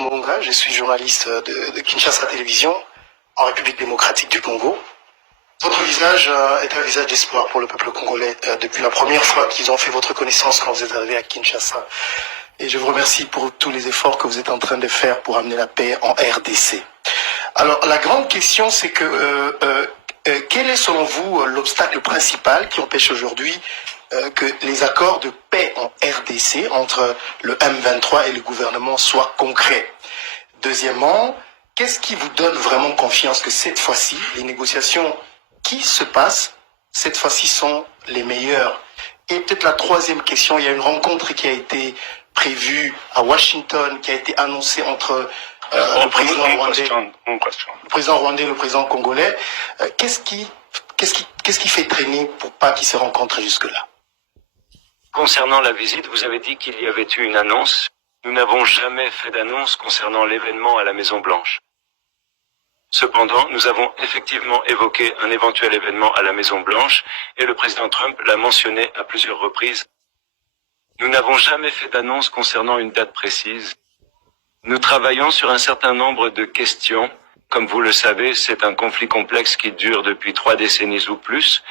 Monga, je suis journaliste de Kinshasa Télévision, en République démocratique du Congo. Votre visage est un visage d'espoir pour le peuple congolais depuis la première fois qu'ils ont fait votre connaissance quand vous êtes arrivé à Kinshasa. Et je vous remercie pour tous les efforts que vous êtes en train de faire pour amener la paix en RDC. Alors, la grande question, c'est que quel est selon vous l'obstacle principal qui empêche aujourd'hui que les accords de paix en RDC entre le M23 et le gouvernement soient concrets? Deuxièmement, qu'est-ce qui vous donne vraiment confiance que cette fois-ci, les négociations qui se passent, cette fois-ci sont les meilleures? Et peut-être la troisième question, il y a une rencontre qui a été prévue à Washington, qui a été annoncée entre le président rwandais et le président congolais. Qu'est-ce qui fait traîner pour pas qu'ils se rencontrent jusque-là? Concernant la visite, vous avez dit qu'il y avait eu une annonce. Nous n'avons jamais fait d'annonce concernant l'événement à la Maison-Blanche. Cependant, nous avons effectivement évoqué un éventuel événement à la Maison-Blanche et le président Trump l'a mentionné à plusieurs reprises. Nous n'avons jamais fait d'annonce concernant une date précise. Nous travaillons sur un certain nombre de questions. Comme vous le savez, c'est un conflit complexe qui dure depuis 3 décennies ou plus.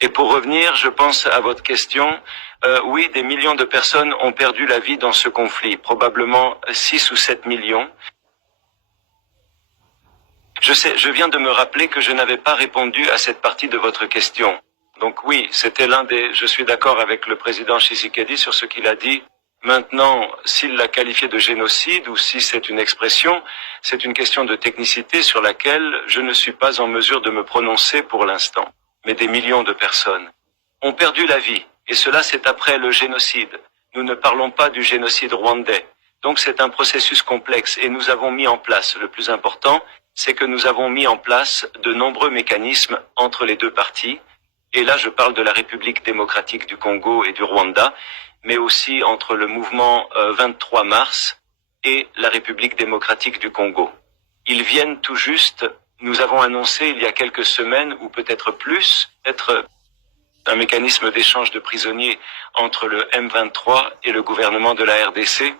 Et pour revenir, je pense à votre question, oui, des millions de personnes ont perdu la vie dans ce conflit, probablement 6 ou 7 millions. Je viens de me rappeler que je n'avais pas répondu à cette partie de votre question. Donc oui, c'était je suis d'accord avec le président Tshisekedi sur ce qu'il a dit. Maintenant, s'il l'a qualifié de génocide ou si c'est une expression, c'est une question de technicité sur laquelle je ne suis pas en mesure de me prononcer pour l'instant. Mais des millions de personnes ont perdu la vie, et cela c'est après le génocide. Nous ne parlons pas du génocide rwandais. Donc c'est un processus complexe, et nous avons mis en place, le plus important, c'est que nous avons mis en place de nombreux mécanismes entre les deux parties, et là je parle de la République démocratique du Congo et du Rwanda, mais aussi entre le mouvement 23 mars et la République démocratique du Congo. Ils viennent tout juste, nous avons annoncé il y a quelques semaines, ou peut-être plus, être un mécanisme d'échange de prisonniers entre le M23 et le gouvernement de la RDC.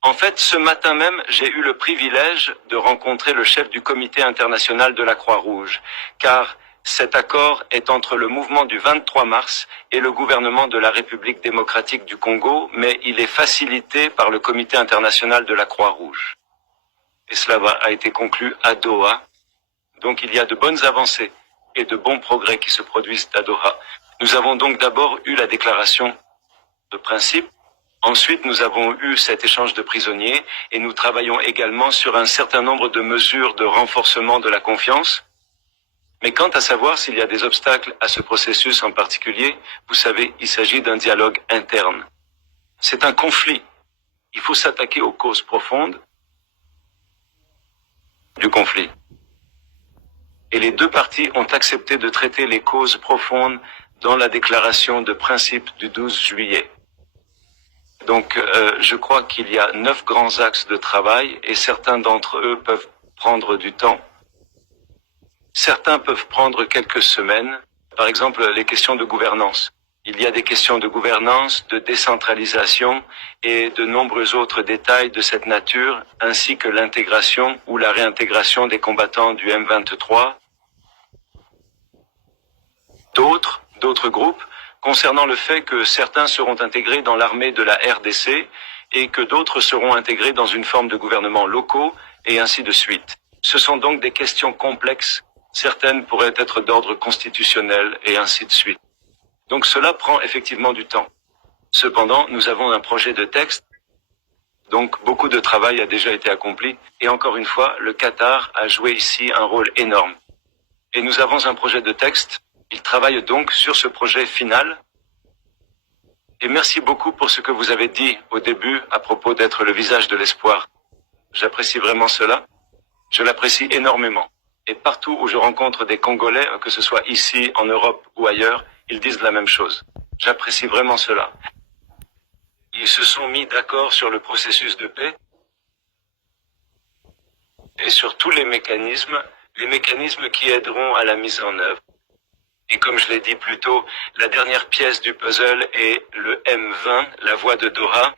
En fait, ce matin même, j'ai eu le privilège de rencontrer le chef du comité international de la Croix-Rouge, car cet accord est entre le mouvement du 23 mars et le gouvernement de la République démocratique du Congo, mais il est facilité par le comité international de la Croix-Rouge. Et cela a été conclu à Doha. Donc il y a de bonnes avancées et de bons progrès qui se produisent à Doha. Nous avons donc d'abord eu la déclaration de principe. Ensuite, nous avons eu cet échange de prisonniers et nous travaillons également sur un certain nombre de mesures de renforcement de la confiance. Mais quant à savoir s'il y a des obstacles à ce processus en particulier, vous savez, il s'agit d'un dialogue interne. C'est un conflit. Il faut s'attaquer aux causes profondes du conflit. Et les deux parties ont accepté de traiter les causes profondes dans la déclaration de principe du 12 juillet. Donc, je crois qu'il y a 9 grands axes de travail et certains d'entre eux peuvent prendre du temps. Certains peuvent prendre quelques semaines, par exemple les questions de gouvernance. Il y a des questions de gouvernance, de décentralisation et de nombreux autres détails de cette nature, ainsi que l'intégration ou la réintégration des combattants du M23. D'autres groupes, concernant le fait que certains seront intégrés dans l'armée de la RDC et que d'autres seront intégrés dans une forme de gouvernement locaux et ainsi de suite. Ce sont donc des questions complexes. Certaines pourraient être d'ordre constitutionnel et ainsi de suite. Donc cela prend effectivement du temps. Cependant, nous avons un projet de texte, donc beaucoup de travail a déjà été accompli, et encore une fois, le Qatar a joué ici un rôle énorme. Et nous avons un projet de texte, il travaille donc sur ce projet final. Et merci beaucoup pour ce que vous avez dit au début à propos d'être le visage de l'espoir. J'apprécie vraiment cela, je l'apprécie énormément. Et partout où je rencontre des Congolais, que ce soit ici, en Europe ou ailleurs, ils disent la même chose. J'apprécie vraiment cela. Ils se sont mis d'accord sur le processus de paix et sur tous les mécanismes qui aideront à la mise en œuvre. Et comme je l'ai dit plus tôt, la dernière pièce du puzzle est le M20, la voie de Doha.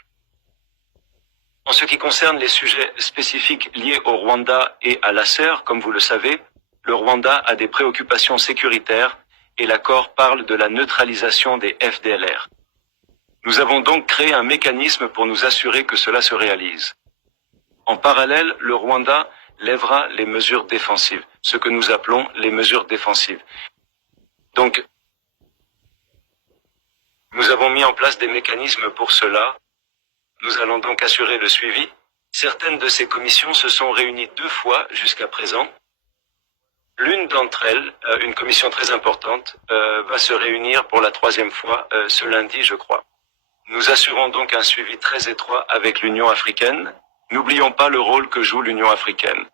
En ce qui concerne les sujets spécifiques liés au Rwanda et à l'Acer, comme vous le savez, le Rwanda a des préoccupations sécuritaires et l'accord parle de la neutralisation des FDLR. Nous avons donc créé un mécanisme pour nous assurer que cela se réalise. En parallèle, le Rwanda lèvera les mesures défensives, ce que nous appelons les mesures défensives. Donc, nous avons mis en place des mécanismes pour cela. Nous allons donc assurer le suivi. Certaines de ces commissions se sont réunies 2 fois jusqu'à présent. L'une d'entre elles, une commission très importante, va se réunir pour la 3e fois ce lundi, je crois. Nous assurons donc un suivi très étroit avec l'Union africaine. N'oublions pas le rôle que joue l'Union africaine.